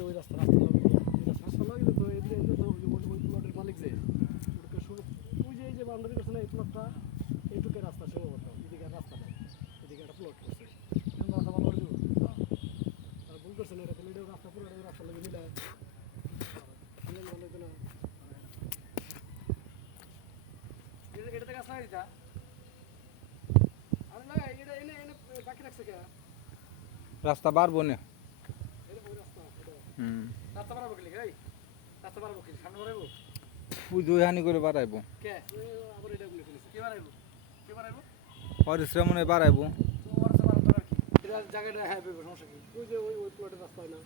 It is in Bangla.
ওই রাস্তা লাগলে তো এদিকে ওই প্লটের মালিক যে ওটা শুরু ওই যে বাউন্ডারি করছে না এই প্লটটা এইটুকু রাস্তা সম্ভবত এদিকে রাস্তা নেই এদিকে একটা প্লট করছে রাস্তা ভালো করে দিব আর ভুল করছে না এটা তাহলে এটা রাস্তা পুরো রাস্তা লাগে মিলে ভালো হতো না এটাতে গাছ লাগাই দিতা আরে লাগাই এটা এনে এনে বাকি রাখছে কে রাস্তা বাড়বো না রাস্তা বাড়াবো কি এই রাস্তা বাড়াবো কি সামনে বাড়াবো পুজো হানি করে বাড়াইবো কে আবার এটা বলে ফেলেছে কে বাড়াইবো পরিশ্রম বাড়াইবো জায়গাটা হ্যাঁ সমস্যা কি ওই যে ওই প্লটের রাস্তা হয় না